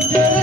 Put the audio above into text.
Sunday.